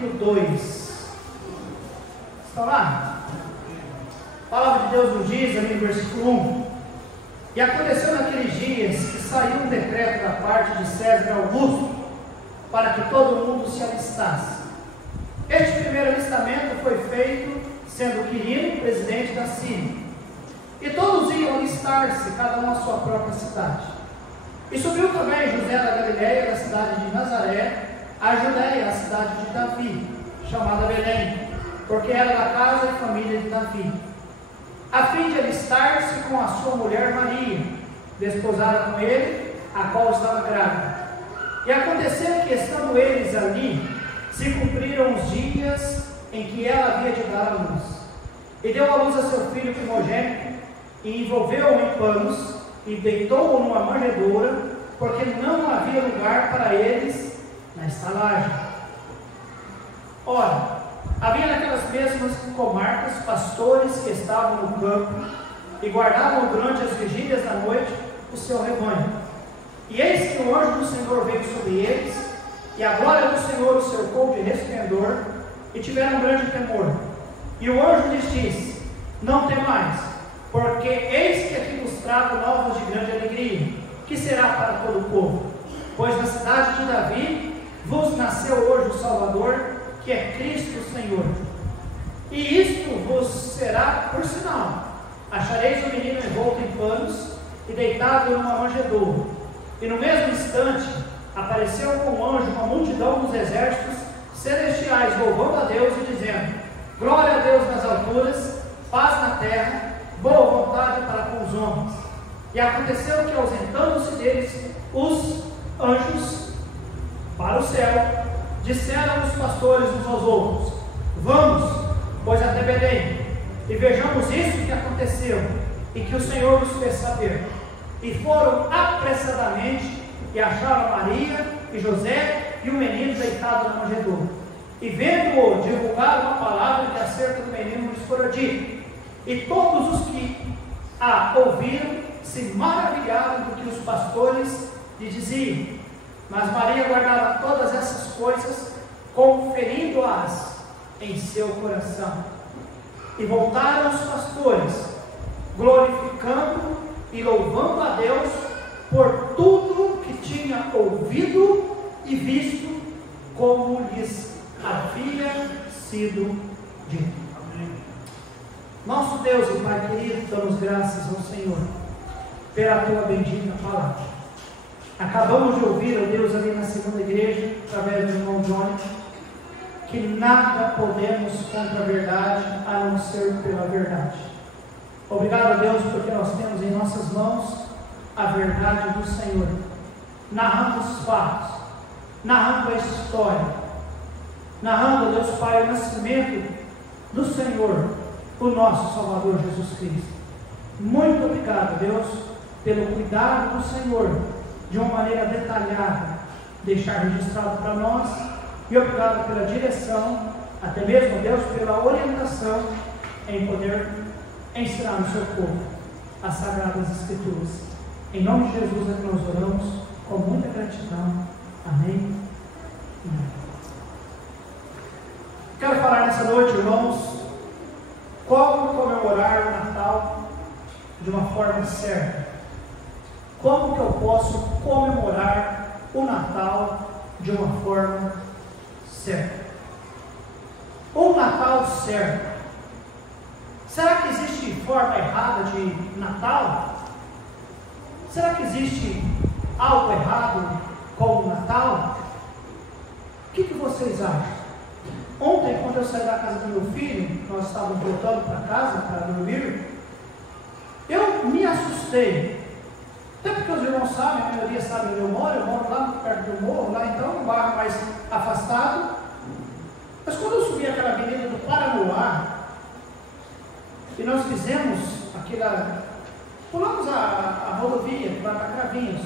capítulo 2. Estão lá? A palavra de Deus nos diz, ali no versículo 1: E aconteceu naqueles dias que saiu um decreto da parte de César Augusto, para que todo mundo se alistasse. Este primeiro alistamento foi feito, sendo Quirino presidente da Síria. E todos iam alistar-se, cada um à sua própria cidade. E subiu também José da Galileia, da cidade de Nazaré, a Judéia, a cidade de Davi, chamada Belém, porque era da casa e família de Davi, a fim de alistar-se com a sua mulher Maria, desposada com ele, a qual estava grávida. E aconteceu que, estando eles ali, se cumpriram os dias em que ela havia de dar à luz. E deu à luz a seu filho primogênito, e envolveu-o em panos, e deitou-o numa manjedoura, porque não havia lugar para eles na estalagem. Ora, havia naquelas mesmas comarcas pastores que estavam no campo e guardavam durante as vigílias da noite o seu rebanho. E eis que o anjo do Senhor veio sobre eles, e a glória do Senhor os cercou de resplendor, e tiveram grande temor. E o anjo lhes disse: Não temais, porque eis que aqui vos trago novas de grande alegria, que será para todo o povo. Pois na cidade de Davi vos nasceu hoje o Salvador, que é Cristo o Senhor. E isto vos será por sinal: achareis o menino envolto em panos e deitado numa manjedoura. E no mesmo instante apareceu com o anjo uma multidão dos exércitos celestiais, louvando a Deus e dizendo: Glória a Deus nas alturas, paz na terra, boa vontade para com os homens. E aconteceu que, ausentando-se deles os anjos para o céu, disseram os pastores uns aos outros: Vamos, pois, até Belém, e vejamos isso que aconteceu, e que o Senhor nos fez saber. E foram apressadamente, e acharam Maria e José e o menino deitado na manjedoura. E vendo-o, divulgaram a palavra que acerca do menino lhes fora dito. E todos os que a ouviram se maravilharam do que os pastores lhe diziam. Mas Maria guardava todas essas coisas, conferindo-as em seu coração. E voltaram os pastores, glorificando e louvando a Deus por tudo que tinha ouvido e visto, como lhes havia sido dito. Nosso Deus e Pai querido, damos graças ao Senhor pela tua bendita palavra. Acabamos de ouvir, ó Deus, ali na segunda igreja, através do irmão Johnny, que nada podemos contra a verdade, a não ser pela verdade. Obrigado a Deus, porque nós temos em nossas mãos a verdade do Senhor, narrando os fatos, narrando a história, narrando, Deus Pai, o nascimento do Senhor, o nosso Salvador Jesus Cristo. Muito obrigado, Deus, pelo cuidado do Senhor, de uma maneira detalhada, deixar registrado para nós, e obrigado pela direção, até mesmo, Deus, pela orientação em poder ensinar o seu povo as Sagradas Escrituras. Em nome de Jesus é que nós oramos com muita gratidão. Amém. Quero falar nessa noite, irmãos, como comemorar o Natal de uma forma certa. Como que eu posso comemorar o Natal de uma forma certa? O Natal certo. Será que existe forma errada de Natal? Será que existe algo errado com o Natal? O que vocês acham? Ontem, quando eu saí da casa do meu filho, nós estávamos voltando para casa para dormir, eu me assustei. Até porque os irmãos sabem, a maioria sabe onde eu moro lá perto do morro, lá então, um bairro mais afastado. Mas quando eu subi aquela avenida do Paranoá, e nós fizemos pulamos a rodovia para Cravinhos,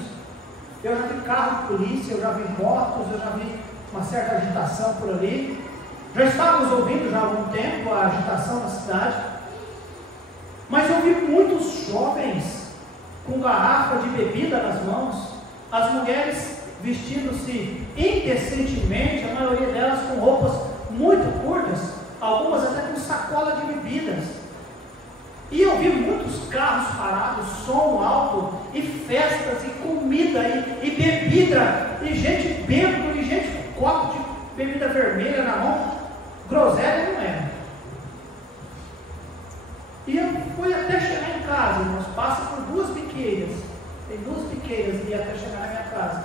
eu já vi carro de polícia, eu já vi motos, eu já vi uma certa agitação por ali. Já estávamos ouvindo já há algum tempo a agitação na cidade, mas eu vi muitos jovens com garrafa de bebida nas mãos, as mulheres vestindo-se indecentemente, a maioria delas com roupas muito curtas, algumas até com sacola de bebidas. E eu vi muitos carros parados, som alto, e festas, e comida, e bebida, e gente bêbado, e gente com copo de bebida vermelha na mão. Groselha não era. E eu fui até chegar em casa, irmãos, passa por duas biqueiras. Tem duas biqueiras e até chegar na minha casa.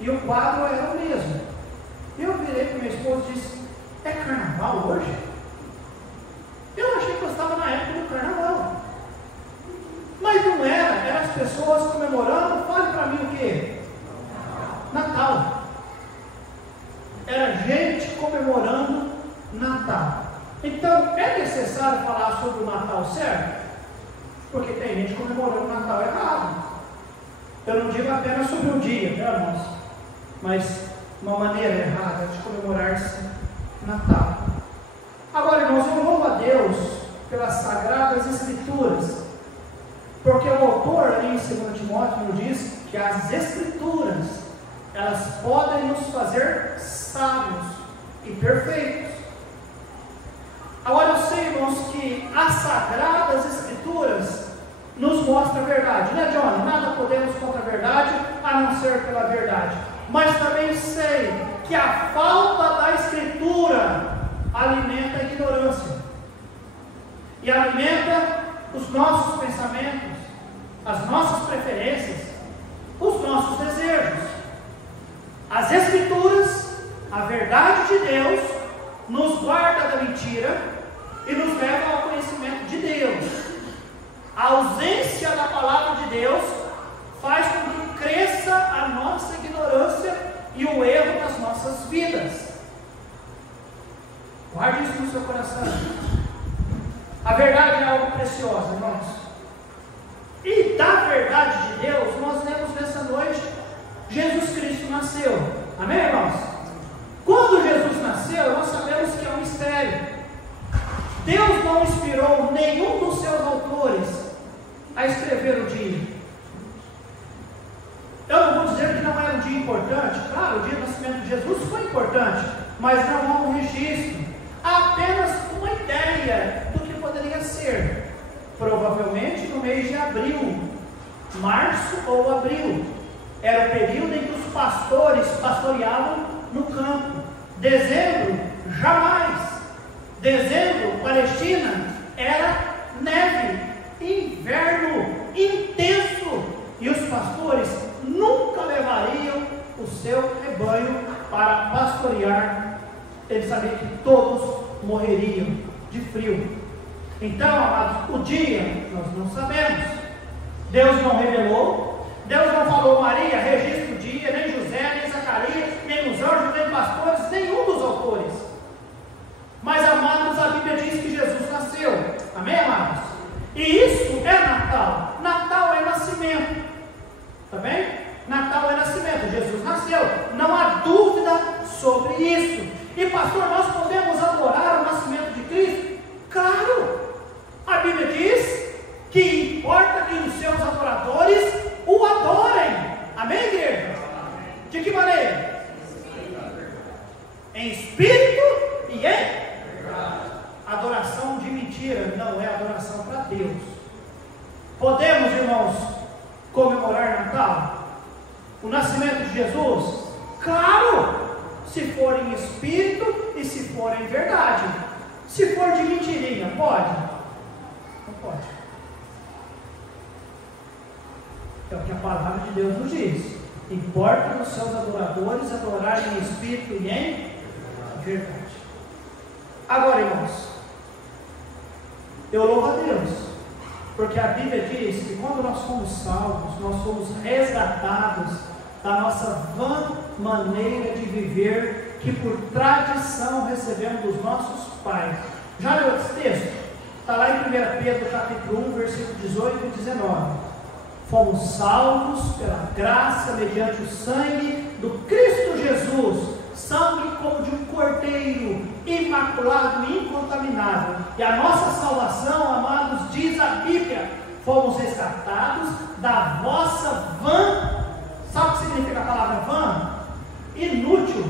E o quadro era o mesmo. Eu virei para minha esposa e disse: é carnaval hoje? Eu achei que eu estava na época do carnaval. Mas não era, eram as pessoas comemorando, fale para mim o quê? Natal. Era gente comemorando Natal. Então, é necessário falar sobre o Natal certo? Porque tem gente comemorando o Natal errado. Eu não digo apenas sobre o dia, né, irmãos? Mas uma maneira errada de comemorar-se Natal. Agora, irmãos, eu louvo a Deus pelas Sagradas Escrituras, porque o autor ali em 2 Timóteo nos diz que as Escrituras, elas podem nos fazer sábios e perfeitos. Agora, eu sei, irmãos, que as Sagradas Escrituras nos mostram a verdade, né, Johnny? Nada podemos contra a verdade, a não ser pela verdade. Mas também sei que a falta da Escritura alimenta a ignorância e alimenta os nossos pensamentos, as nossas preferências, os nossos desejos. As Escrituras, a verdade de Deus, nos guarda da mentira e nos leva ao conhecimento de Deus. A ausência da palavra de Deus faz com que cresça a nossa ignorância e o erro das nossas vidas. Guarde isso no seu coração. A verdade é algo precioso, irmãos. E da verdade de Deus, nós lemos nessa noite, Jesus Cristo nasceu. Amém, irmãos? Quando Jesus nasceu, nós sabemos que é um mistério. Deus não inspirou nenhum dos seus autores a escrever o dia. Eu não vou dizer que não era um dia importante. Claro, o dia do nascimento de Jesus foi importante, mas não há um registro. Há apenas uma ideia do que poderia ser. Provavelmente no mês de abril, março ou abril. Era o período em que os pastores pastoreavam no campo. Dezembro, jamais. Dezembro, Palestina, era neve, inverno intenso. E os pastores nunca levariam o seu rebanho para pastorear. Eles sabiam que todos morreriam de frio. Então, amados, o dia nós não sabemos. Deus não revelou. Deus não falou: Maria, registra o dia, nem José, nem Zacarias, nem os anjos, nem pastores, nenhum dos autores. Mas, amados, a Bíblia diz que Jesus nasceu. Amém, amados? E isso é Natal. Natal é nascimento. Tá bem? Natal é nascimento. Jesus nasceu. Não há dúvida sobre isso. E, pastor, nós podemos adorar o nascimento de Cristo? Claro! A Bíblia diz que importa que os seus adoradores o adorem. Amém, igreja? De que maneira? Em espírito e em adoração de mentira não é adoração para Deus. Podemos, irmãos, comemorar Natal? O nascimento de Jesus? Claro! Se for em espírito e se for em verdade. Se for de mentirinha, pode? Não pode. É o que a palavra de Deus nos diz. Importa os seus adoradores adorarem em espírito e em verdade. Agora, irmãos, eu louvo a Deus, porque a Bíblia diz que quando nós somos salvos, nós somos resgatados da nossa vã maneira de viver, que por tradição recebemos dos nossos pais. Já leu esse texto? Está lá em 1 Pedro capítulo 1, versículo 18 e 19. Fomos salvos pela graça mediante o sangue do Cristo Jesus, sangue como de um cordeiro, imaculado e incontaminável. E a nossa salvação, amados, diz a Bíblia, fomos resgatados da vossa vã. Sabe o que significa a palavra vã? Inútil,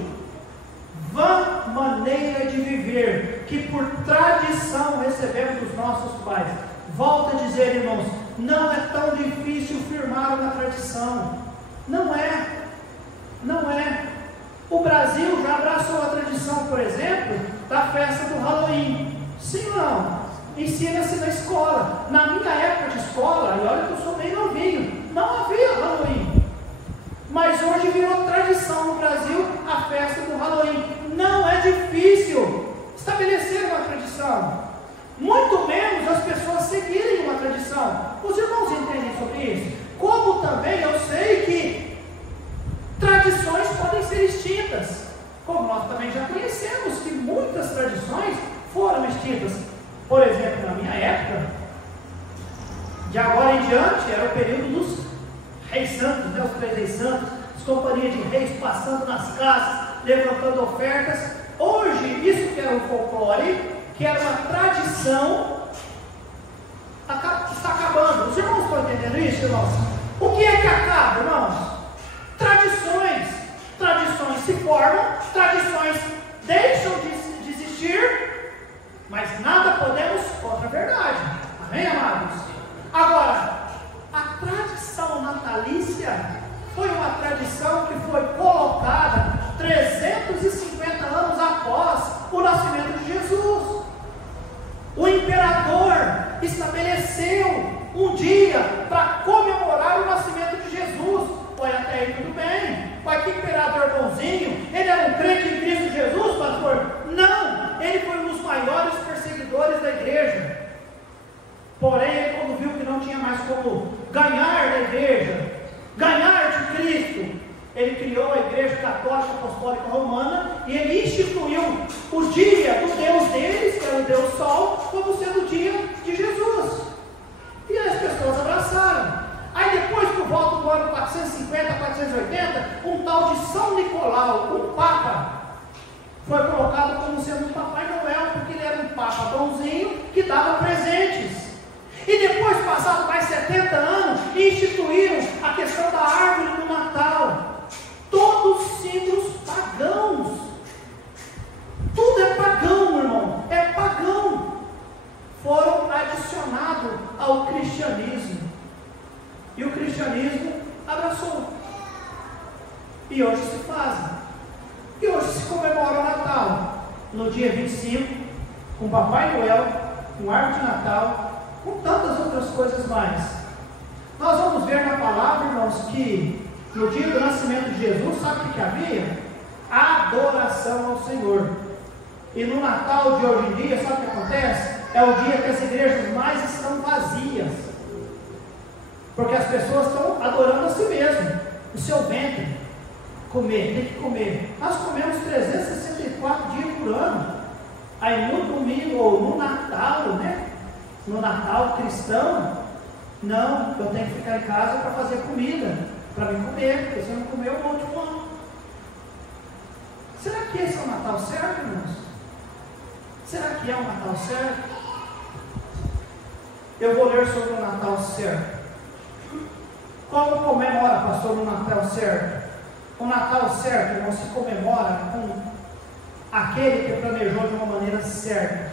vã maneira de que por tradição recebemos dos nossos pais. Volto a dizer, irmãos, não é tão difícil firmar uma tradição. Não é. Não é. O Brasil já abraçou a tradição, por exemplo, da festa do Halloween. Sim ou não? Ensina-se na escola. Na minha época de escola, e olha que eu sou bem novinho, não havia Halloween. Mas hoje virou tradição no Brasil a festa do Halloween. Não é difícil estabelecer uma tradição, muito menos as pessoas seguirem uma tradição. Os irmãos entendem sobre isso? Como também eu sei que tradições podem ser extintas, como nós também já conhecemos que muitas tradições foram extintas. Por exemplo, na minha época, de agora em diante, era o período dos reis santos, né? Os 3 reis santos, as companhias de reis passando nas casas, levantando ofertas. Hoje, isso que era um folclore, que era uma tradição, está acabando. Os irmãos estão entendendo isso, irmãos? O que é que acaba, irmãos? Tradições. Tradições se formam, tradições deixam de existir, mas nada podemos contra a verdade. Amém, amados? Agora, a tradição natalícia foi uma tradição que foi colocada 350 anos após o nascimento de Jesus. O imperador estabeleceu um dia para comemorar o nascimento de Jesus. Foi até aí tudo bem. Mas que imperador bonzinho? Ele era um crente em Cristo Jesus, pastor? Não! Ele foi um dos maiores perseguidores da igreja. Porém, ele, quando viu que não tinha mais como ganhar da igreja, ganhar de Cristo, ele criou a Igreja Católica Apostólica Romana e ele instituiu o dia do Deus deles, que era o Deus Sol, como sendo o dia de Jesus. E as pessoas abraçaram. Aí depois, por volta do ano 450, 480, um tal de São Nicolau, um Papa, foi colocado como sendo um Papai Noel, porque ele era um Papa bonzinho que dava presentes. E depois, passado mais 70 anos, instituíram a questão da árvore do Natal. Todos símbolos pagãos. Tudo é pagão, irmão. É pagão. Foram adicionados ao cristianismo. E o cristianismo abraçou. E hoje se fazem. E hoje se comemora o Natal. No dia 25, com Papai Noel, com árvore de Natal, com tantas outras coisas mais. Nós vamos ver na palavra, irmãos, que no dia do nascimento de Jesus, sabe o que havia? Adoração ao Senhor. E no Natal de hoje em dia, sabe o que acontece? É o dia que as igrejas mais estão vazias, porque as pessoas estão adorando a si mesmo, o seu ventre. Comer, tem que comer. Nós comemos 364 dias por ano. Aí no domingo ou no Natal, né? No Natal cristão, não, eu tenho que ficar em casa para fazer comida, para me comer, porque se eu não comer eu vou te comer. Será que esse é o Natal certo, irmãos? Será que é o Natal certo? Eu vou ler sobre o Natal certo. Como comemora, pastor, o Natal certo? O Natal certo, irmão, se comemora com aquele que planejou de uma maneira certa.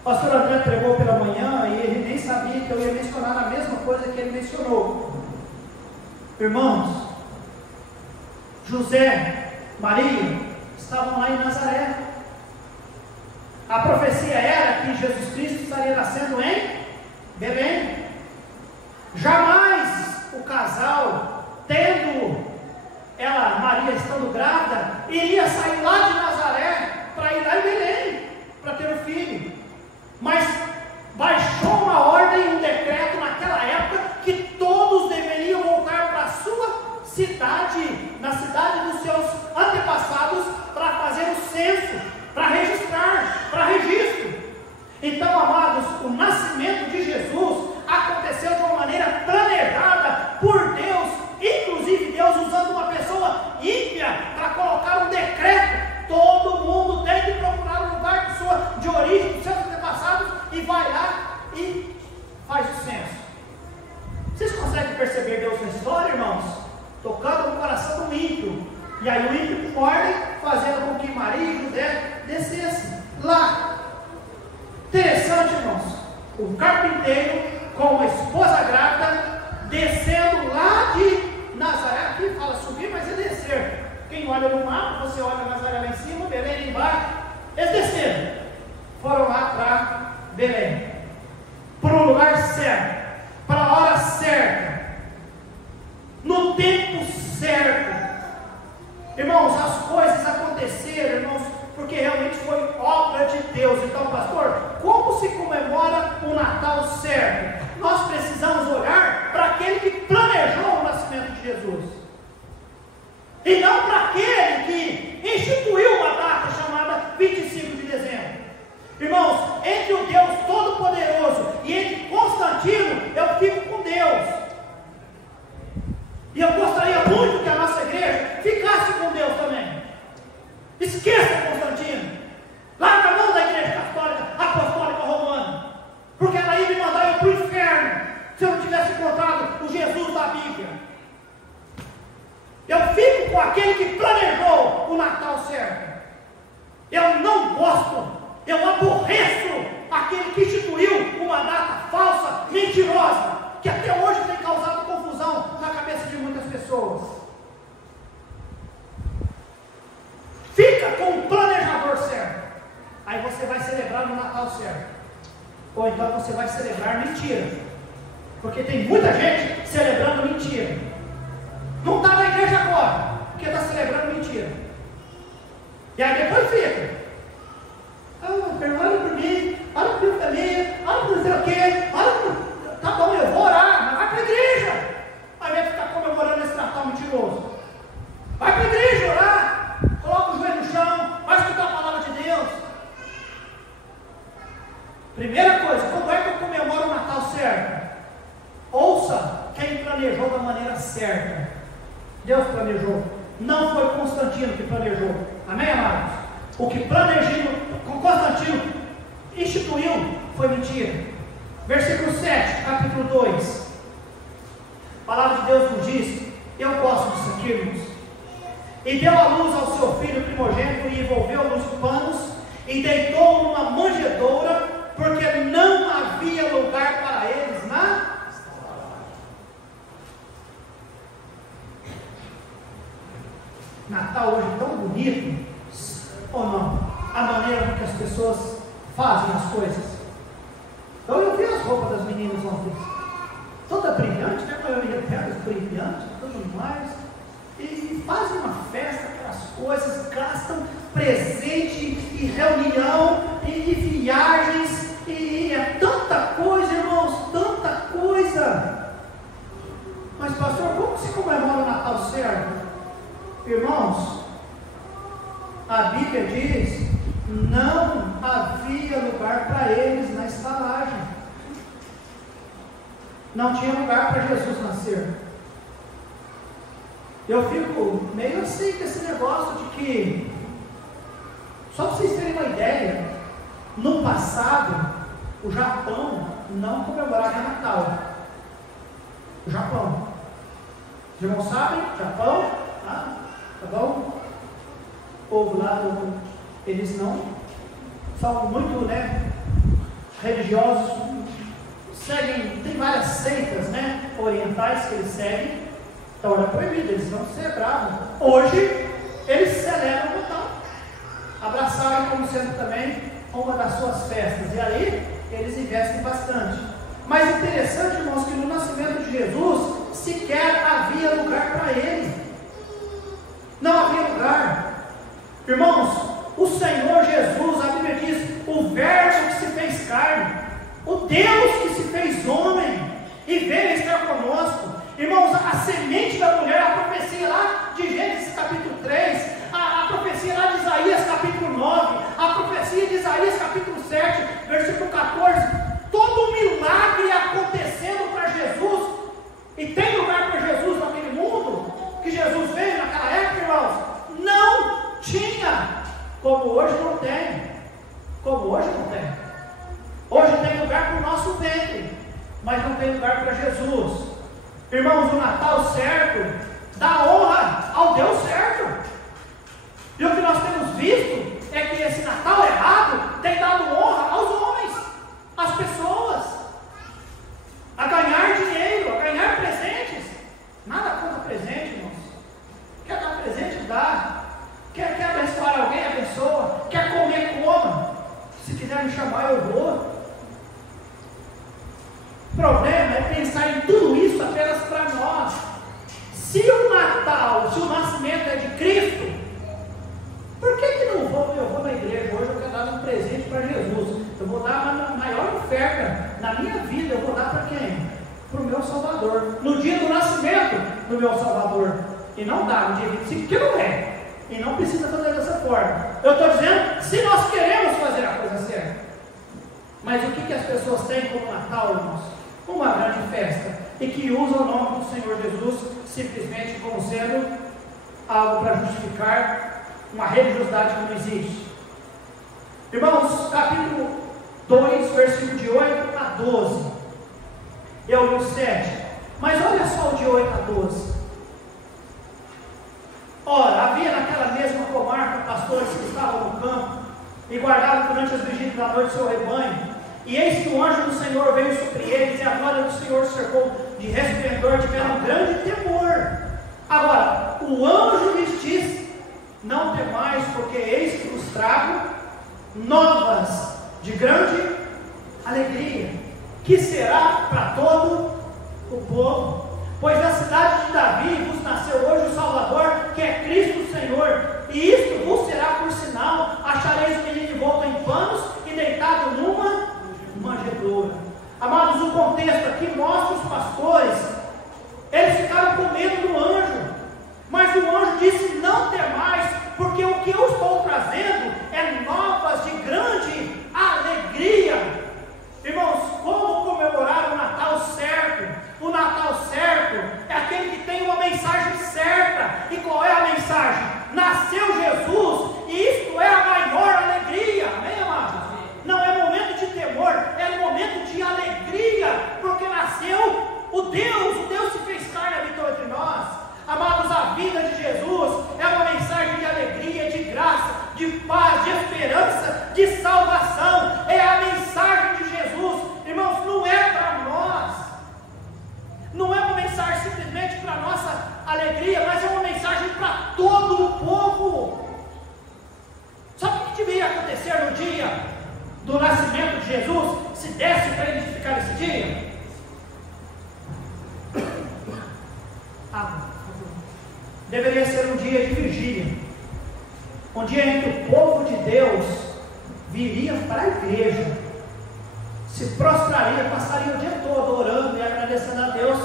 O pastor André pregou pela manhã e ele nem sabia que eu ia mencionar a mesma coisa que ele mencionou. Irmãos, José, Maria, estavam lá em Nazaré. A profecia era que Jesus Cristo estaria nascendo em Belém. Jamais o casal, tendo ela, Maria, estando grávida, iria sair lá de Nazaré para ir lá em Belém, para ter o filho. Mas baixou uma ordem, um decreto naquela época, que todos deveriam voltar para a sua cidade, na cidade dos seus antepassados, para fazer o censo, para registrar, para registro. Então a interessante, irmãos, o carpinteiro com uma esposa grávida, descendo lá de Nazaré, aqui fala subir, mas é descer. Quem olha no mapa, você olha Nazaré lá em cima, Belém lá embaixo, eles desceram, foram lá para Belém, para o lugar certo, para a hora certa, no tempo certo. Irmãos, as coisas aconteceram, irmãos, porque realmente foi obra de Deus. Então, pastor, como se comemora o Natal certo? Nós precisamos olhar para aquele que planejou o nascimento de Jesus, e não para aquele que instituiu uma data chamada 25 de dezembro. Irmãos, entre o Deus Todo-Poderoso e entre Constantino, eu fico com Deus. E eu gostaria muito que a nossa igreja ficasse com Deus também. Esqueça Constantino. Larga a mão da igreja católica, apostólica romana, porque ela ia me mandar eu para o inferno se eu não tivesse encontrado o Jesus da Bíblia. Eu fico com aquele que planejou o Natal certo. Eu não gosto, eu aborreço aquele que instituiu uma data falsa, mentirosa, que até hoje tem causado confusão na cabeça de muitas pessoas. Fica com o planejador certo, aí você vai celebrar no Natal certo, ou então você vai celebrar mentira, porque tem muita gente celebrando mentira. Não está na igreja agora, porque está celebrando mentira, e aí depois fica: olha por mim, olha por minha família, olha por não sei o quê, olha por... Tá bom, eu vou orar, mas vai para a igreja. Aí vai ficar comemorando esse Natal mentiroso. Vai para a igreja orar, coloca o joelho no chão, vai escutar a palavra de Deus. Primeira coisa, como é que eu comemoro o Natal certo? Ouça quem planejou da maneira certa. Deus planejou, não foi Constantino que planejou. Amém, amados? O que Constantino instituiu foi mentira. Versículo 7, capítulo 2. A palavra de Deus nos diz, eu gosto disso aqui, irmãos. E deu à luz ao seu filho primogênito, e envolveu-o nos panos, e deitou-o numa manjedoura, porque não havia lugar para eles na... Natal hoje tão bonito, ou não? A maneira que as pessoas fazem as coisas. Então eu vi as roupas das meninas ontem, toda brilhante, né? A maioria delas brilhante, tudo mais, e fazem uma festa, aquelas coisas, gastam presente e reunião e viagens, e é tanta coisa, irmãos, tanta coisa. Mas pastor, como se comemora o Natal certo? Irmãos, a Bíblia diz: não havia lugar para eles na estalagem. Não tinha lugar para Jesus nascer. Eu fico meio assim com esse negócio de que, só para vocês terem uma ideia, no passado, o Japão não comemorava Natal. O Japão. Os irmãos sabem? Japão? Tá bom? O povo lá eles não são muito, religiosos, seguem, tem várias seitas, orientais que eles seguem, então era proibido, eles não celebravam. Hoje eles celebram o Natal, abraçaram como sendo também uma das suas festas, e aí eles investem bastante. Mas interessante, irmãos, que no nascimento de Jesus sequer havia lugar para ele. Não havia lugar. Irmãos, o Senhor Jesus, a Bíblia diz, o Verbo que se fez carne, o Deus que se fez homem e veio estar conosco. Irmãos, a semente da mulher, a profecia lá de Gênesis capítulo 3, a profecia lá de Isaías capítulo 9, a profecia de Isaías capítulo 7, versículo 14, todo um milagre acontecendo para Jesus. E tem lugar para Jesus naquele mundo que Jesus veio naquela época, irmãos? Não tinha, como hoje não tem. Como hoje não tem. Hoje tem lugar para o nosso ventre, mas não tem lugar para Jesus. Irmãos, o Natal certo dá honra ao Deus certo. E o que nós temos visto é que esse Natal errado tem dado honra aos homens, vou dar a maior oferta na minha vida, eu vou dar para quem? Para o meu Salvador, no dia do nascimento do meu Salvador, e não dá no dia 25, que não é, e não precisa fazer dessa forma. Eu estou dizendo, se nós queremos fazer a coisa certa. Mas o que as pessoas têm como Natal, irmãos? Uma grande festa, e que usam o nome do Senhor Jesus simplesmente como sendo algo para justificar uma religiosidade que não existe. Irmãos, capítulo 2, versículo de 8 a 12. Eu li o 7, mas olha só o de 8 a 12. Ora, havia naquela mesma comarca pastores que estavam no campo e guardavam durante as vigílias da noite seu rebanho. E eis que o anjo do Senhor veio sobre eles, e a glória do Senhor cercou de resplendor, tiveram grande temor. Agora, o anjo lhes disse: não temais, porque eis que vos trago novas de grande alegria, que será para todo o povo. Pois na cidade de Davi vos nasceu hoje o Salvador, que é Cristo o Senhor. E isto vos será por sinal: achareis o menino envolto em panos e deitado numa manjedoura. Amados, o contexto aqui mostra os pastores, eles ficaram com medo do anjo, mas o anjo disse: não temais, porque o que eu estou trazendo é novas de grande alegria. Irmãos, como comemorar o Natal certo? O Natal certo é aquele que tem uma mensagem certa. E qual é a mensagem? Nasceu Jesus, e isto é a maior alegria. Amém, amados? Não é momento de temor, é momento de alegria, porque nasceu o Deus se fez carne e habitou entre nós. Amados, a vida de Jesus é uma mensagem de alegria, de graça, de paz, de esperança, de salvação. É a mensagem de Jesus. Irmãos, não é para nós, não é uma mensagem simplesmente para nossa alegria, mas é uma mensagem para todo o povo. Sabe o que deveria acontecer no dia do nascimento de Jesus, se desse para identificar esse dia? Deveria ser um dia de vigília, um dia em que o povo de Deus viria para a igreja, se prostraria, passaria o dia todo orando e agradecendo a Deus,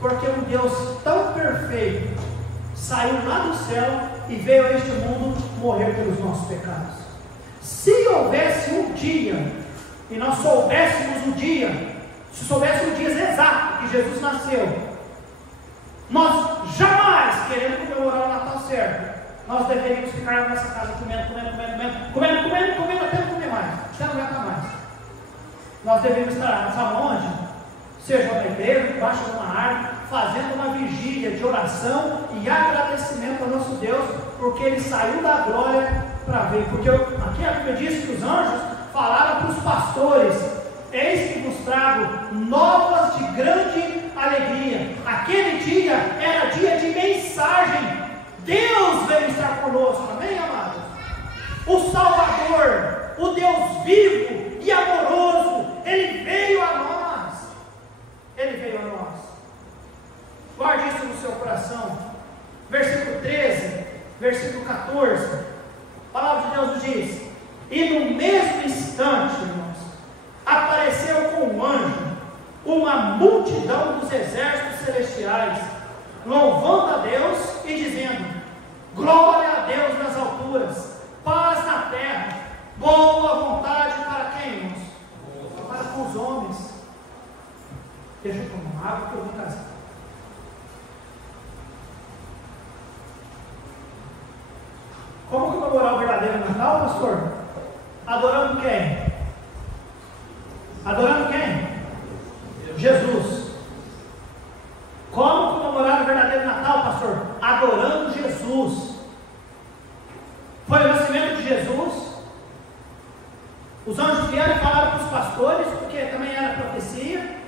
porque um Deus tão perfeito saiu lá do céu e veio a este mundo morrer pelos nossos pecados. Se houvesse um dia, e nós soubéssemos o dia, se soubéssemos o dia exato que Jesus nasceu, nós jamais, querendo comemorar o Natal certo, nós deveríamos ficar na nossa casa comendo até não comer mais, já não aguenta mais. Nós deveríamos estar, sabe onde? Seja na igreja, debaixo de uma árvore, fazendo uma vigília de oração e agradecimento ao nosso Deus, porque Ele saiu da glória para ver. Porque aqui a Bíblia diz que os anjos falaram para os pastores: eis que vos trago novas de grande alegria. Aquele dia era dia de mensagem. Deus veio estar conosco, amém, amados? O Salvador, o Deus vivo e amoroso, Ele veio a nós. Ele veio a nós. Guarde isso no seu coração. Versículo 13, versículo 14. A palavra de Deus nos diz: e no mesmo instante, irmãos, apareceu com um anjo uma multidão dos exércitos celestiais, louvando a Deus e dizendo: glória a Deus nas alturas, paz na terra, boa vontade para quem, irmãos? Para com os homens. Deixa eu tomar água que eu vou casar. Como comemorar o verdadeiro Natal, pastor? Adorando quem? Adorando quem? Jesus. Como comemorar o verdadeiro Natal, pastor? Adorando Jesus. Foi o nascimento de Jesus. Os anjos vieram e falaram para os pastores, porque também era profecia.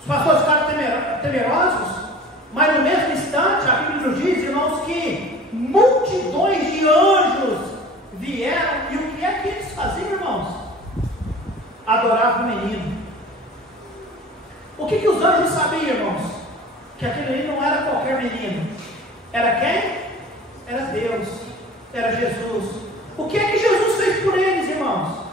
Os pastores ficaram temerosos, mas no mesmo instante, a Bíblia nos diz, irmãos, que multidões de anjos vieram, e o que é que eles faziam, irmãos? Adoravam o menino. O que os anjos sabiam, irmãos? Que aquele menino não era qualquer menino. Era quem? Era Deus, era Jesus. O que é que Jesus fez por eles, irmãos?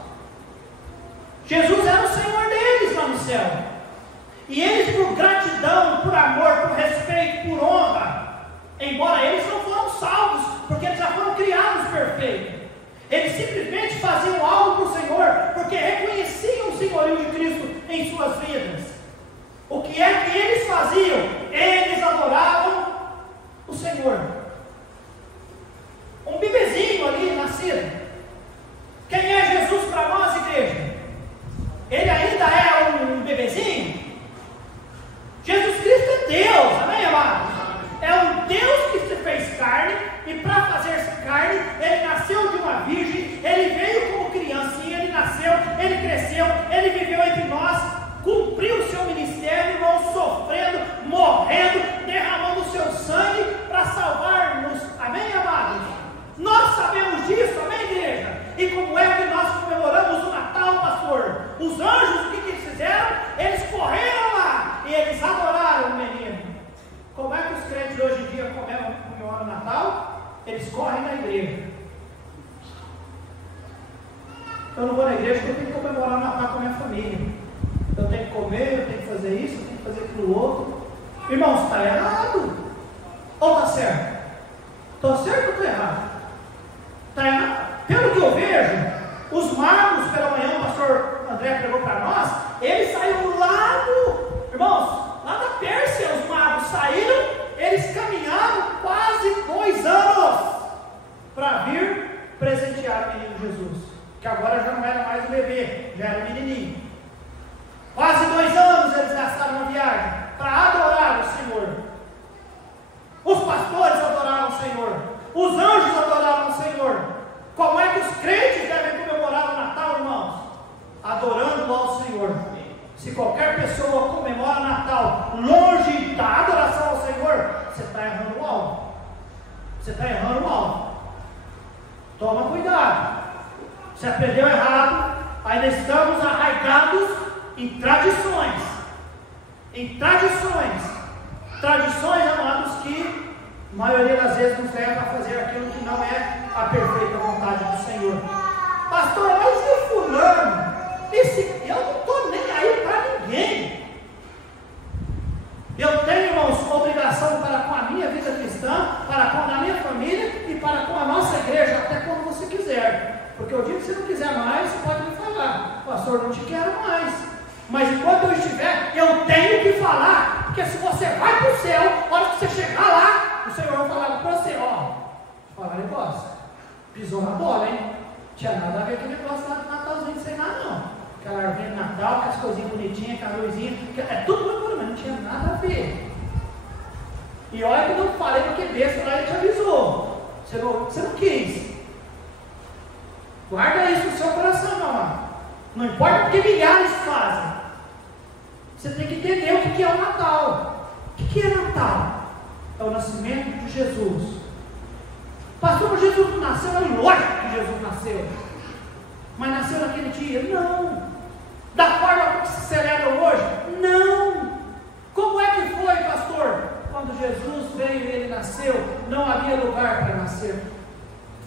senhorio de Cristo em suas vidas. O que é que eles faziam? Eles adoravam o Senhor. Um bebezinho ali nascido. Quem é Jesus para nós, igreja? Ele ainda é um bebezinho? Jesus Cristo é Deus, amém, amados? É um Deus que se fez carne, e para fazer-se carne, ele nasceu de uma virgem, ele veio como criancinha, ele nasceu, ele cresceu, ele viveu entre nós, cumpriu o seu ministério, irmão, sofrendo, morrendo, derramando o seu sangue para salvar-nos, amém, amados? Nós sabemos disso, amém, igreja? E como é que nós comemoramos o Natal, pastor? Os anjos, o que eles fizeram? Eles correram lá e eles adoraram o menino. Como é que os crentes hoje em dia comemoram o Natal? Eles correm na igreja. Eu não vou na igreja porque eu tenho que comemorar o Natal com a minha família. Eu tenho que comer, eu tenho que fazer isso, eu tenho que fazer aquilo outro. Irmãos, está errado? Ou está certo? Estou certo ou estou errado? Está errado? Pelo que eu vejo, os magos, pela manhã, o pastor André pregou para nós, eles saíram lá irmãos, lá da Pérsia, os magos saíram, eles caminharam quase 2 anos para vir presentear o menino Jesus, que agora já não era mais um bebê, já era um menininho. Quase 2 anos eles gastaram na viagem para adorar o Senhor. Os pastores adoraram o Senhor, os anjos adoraram o Senhor. Como é que os crentes devem comemorar o Natal, irmãos? Adorando ao Senhor. Se qualquer pessoa comemora o Natal longe da adoração ao Senhor, você está errando o alvo. Você está errando o alvo. Toma cuidado. Você aprendeu errado. Ainda estamos arraigados em tradições. Em tradições. Tradições, amados, que a maioria das vezes nos leva a fazer aquilo que não é a perfeita vontade do Senhor. Pastor, mas e fulano? Eu não estou nem aí para ninguém. Eu tenho, irmãos, obrigação para com a minha vida cristã, para com a minha família e para com a nossa igreja, até quando você quiser. Porque o dia que você não quiser mais, você pode me falar: pastor, não te quero mais. Mas enquanto eu estiver, eu tenho que falar. Porque se você vai para o céu, na hora que você chegar lá, o Senhor vai falar para você: ó, falar negócio, pisou na bola, hein? Tinha nada a ver com o negócio lá do Natalzinho sem nada, não. Aquela arvinha de Natal, aquelas coisinhas bonitinhas, aquela luzinha, é tudo bonito, mas não tinha nada a ver. E olha que eu falei porque besta lá, ele te avisou. Você não quis. Guarda isso no seu coração, meu amado. Não importa o que milhares fazem. Você tem que entender o que é o Natal. O que é Natal? É o nascimento de Jesus. Pastor, Jesus não nasceu? É lógico que Jesus nasceu. Mas nasceu naquele dia? Não. Da forma que se celebra hoje? Não. Como é que foi, pastor? Quando Jesus veio e ele nasceu, não havia lugar para nascer.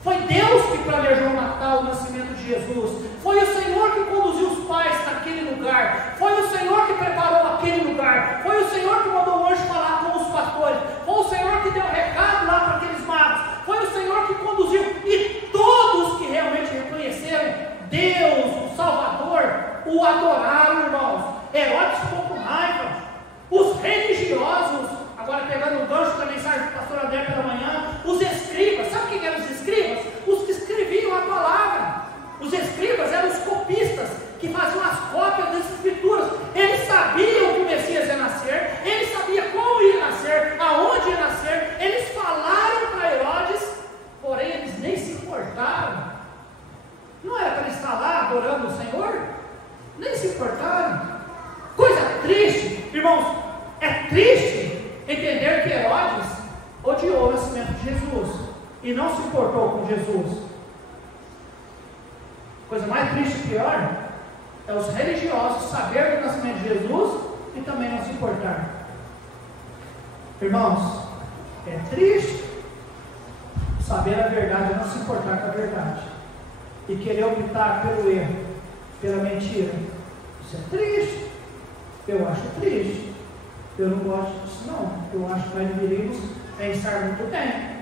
Foi Deus que planejou o Natal, o nascimento de Jesus. Foi o Senhor que conduziu os pais naquele lugar. Foi o Senhor que preparou aquele lugar. Foi o Senhor que mandou o anjo falar com os pastores. Foi o Senhor que deu recado lá para aqueles magos. Foi o Senhor que conduziu. E todos que realmente reconheceram Deus, o Salvador, o adoraram, irmãos. Herodes ficou com raiva. Os religiosos, agora pegando o gancho da mensagem do pastor André pela manhã, os escribas, sabe quem eram os escribas? Os que escreviam a palavra. Os escribas eram os copistas, que faziam as cópias das escrituras. Eles sabiam que o Messias ia nascer, eles sabiam como ia nascer, aonde ia nascer. Eles falaram para Herodes, porém eles nem se importaram. Não era para estar lá adorando o Senhor? Nem se importaram. Coisa triste, irmãos. É triste entender que Herodes odiou o nascimento de Jesus e não se importou com Jesus. Coisa mais triste e pior é os religiosos saber do nascimento de Jesus e também não se importar. Irmãos, é triste saber a verdade e não se importar com a verdade e querer optar pelo erro, pela mentira. Isso é triste. Eu acho triste. Eu não gosto disso não. Eu acho que nós deveríamos pensar muito bem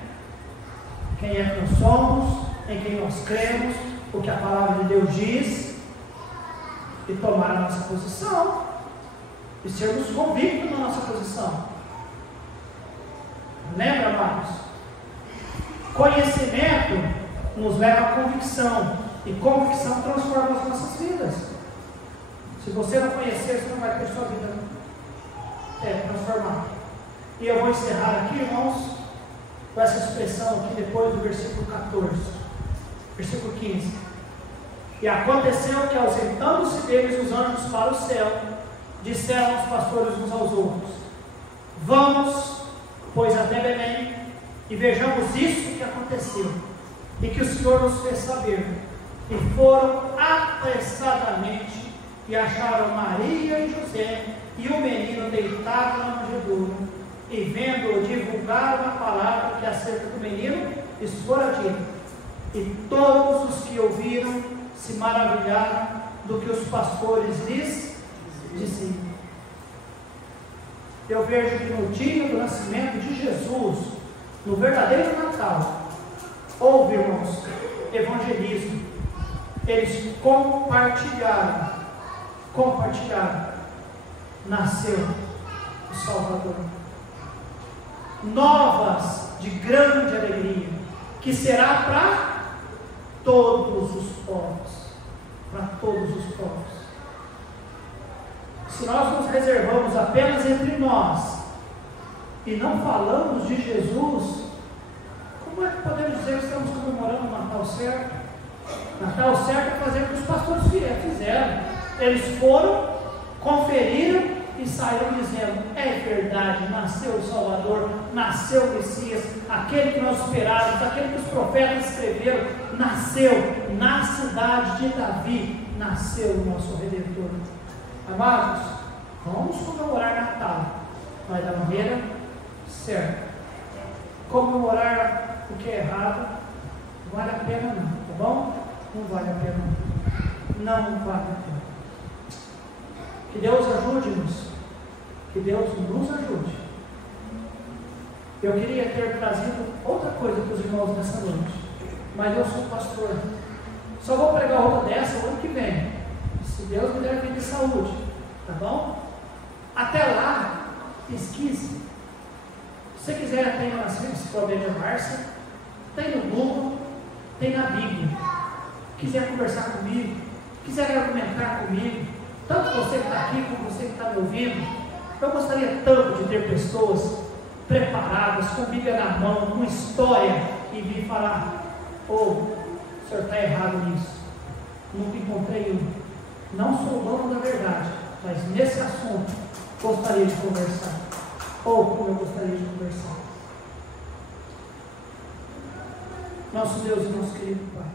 quem é que nós somos, em quem nós cremos, o que a palavra de Deus diz. e tomar a nossa posição, e sermos convictos na nossa posição. Lembra, amados? Conhecimento nos leva à convicção, e convicção transforma as nossas vidas. Se você não conhecer, você não vai ter sua vida transformada. E eu vou encerrar aqui, irmãos, com essa expressão aqui depois do versículo 14, versículo 15. E aconteceu que, ausentando-se deles os anjos para o céu, disseram os pastores uns aos outros: vamos, pois, até Belém, e vejamos isso que aconteceu, e que o Senhor nos fez saber. E foram apressadamente, e acharam Maria e José, e o menino deitado na manjedoura, e vendo-o, divulgaram a palavra que acerca do menino lhes fora dito. E todos os que ouviram se maravilharam do que os pastores lhes diziam. Eu vejo que no dia do nascimento de Jesus, no verdadeiro Natal, houve, irmãos, evangelismo. Eles compartilharam. Nasceu o Salvador. Novas de grande alegria, que será para todos os povos. Para todos os povos. Se nós nos reservamos apenas entre nós e não falamos de Jesus, como é que podemos dizer que estamos comemorando o Natal certo? Natal certo é fazer o que os pastores fizeram. Eles foram, conferiram e saíram dizendo: é verdade, nasceu o Salvador, nasceu o Messias, aquele que nós esperávamos, aquele que os profetas escreveram, nasceu na cidade de Davi, nasceu o nosso Redentor. Amados, vamos comemorar Natal, mas da maneira certa. Comemorar o que é errado não vale a pena não, tá bom? Não vale a pena não vale a pena. Que Deus ajude-nos, que Deus nos ajude. Eu queria ter trazido outra coisa para os irmãos nessa noite, mas eu sou pastor, só vou pregar outra dessa o ano que vem, se Deus me der vida e saúde, tá bom? Até lá, pesquise. Se você quiser, tem na Enciclopédia Márcia, tem no Google, tem na Bíblia. Quiser conversar comigo, quiser argumentar comigo, tanto você que está aqui como você que está me ouvindo, eu gostaria tanto de ter pessoas preparadas, com Bíblia na mão, com história, e vir falar: o senhor está errado nisso. Nunca encontrei um. Não sou dono da verdade, mas nesse assunto gostaria de conversar. Ou como eu gostaria de conversar. Nosso Deus e nosso querido Pai,